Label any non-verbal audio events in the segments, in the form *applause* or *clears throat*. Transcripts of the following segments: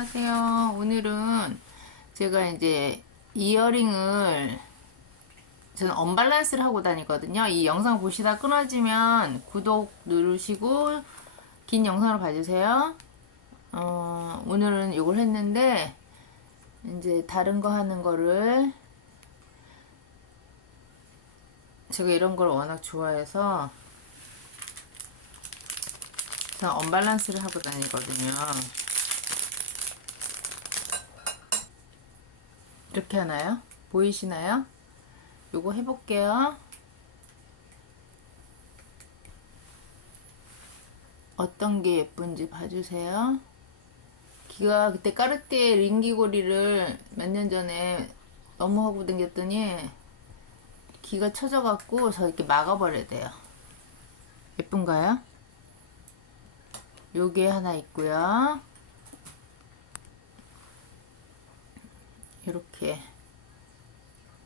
안녕하세요. 오늘은 제가 이제 이어링을 저는 언밸런스를 하고 다니거든요. 이 영상 보시다 끊어지면 구독 누르시고 긴 영상을 봐주세요. 어, 오늘은 이걸 했는데 이제 다른 거 하는 거를 제가 이런 걸 워낙 좋아해서 저는 언밸런스를 하고 다니거든요. 이렇게 하나요? 보이시나요? 요거 해볼게요. 어떤 게 예쁜지 봐주세요. 기가 그때 까르띠에 링기고리를 몇 년 전에 너무 하고 다녔더니 기가 쳐져갖고 저 이렇게 막아버려야 돼요. 예쁜가요? 요게 하나 있고요. 이렇게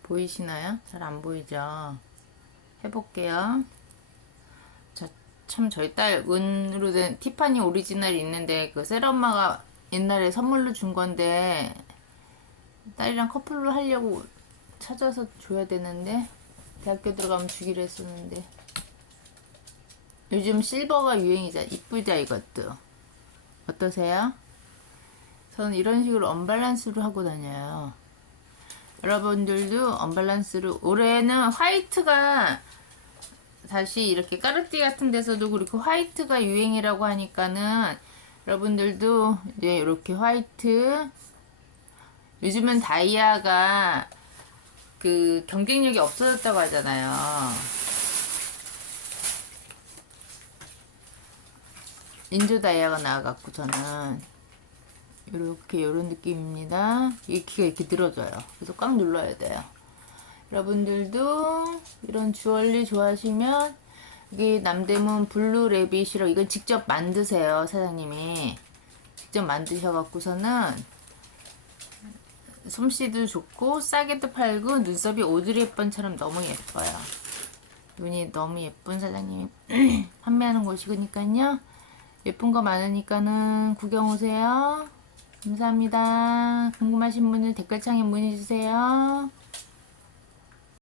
보이시나요? 잘 안 보이죠? 해볼게요. 저, 참 저희 딸 은으로 된 티파니 오리지널이 있는데 그 셀엄마가 옛날에 선물로 준 건데 딸이랑 커플로 하려고 찾아서 줘야 되는데 대학교 들어가면 주기로 했었는데 요즘 실버가 유행이자 이쁘자 이것도 어떠세요? 저는 이런 식으로 언밸런스로 하고 다녀요. 여러분들도 언밸런스로 올해는 화이트가 다시 이렇게 까르띠 같은 데서도 그렇고 화이트가 유행이라고 하니까는 여러분들도 이제 이렇게 화이트 요즘은 다이아가 그 경쟁력이 없어졌다고 하잖아요. 인조 다이아가 나와갖고 저는 이렇게 이런 느낌입니다. 이 키가 이렇게 늘어져요. 그래서 꽉 눌러야 돼요. 여러분들도 이런 주얼리 좋아하시면 이게 남대문 블루 레빗이라고 이건 직접 만드세요 사장님이 직접 만드셔갖고서는 솜씨도 좋고 싸게도 팔고 눈썹이 오드리 헵번처럼 너무 예뻐요. 눈이 너무 예쁜 사장님이 *clears throat* 판매하는 곳이니까요. 예쁜 거 많으니까는 구경 오세요. 감사합니다. 궁금하신 분은 댓글창에 문의 주세요.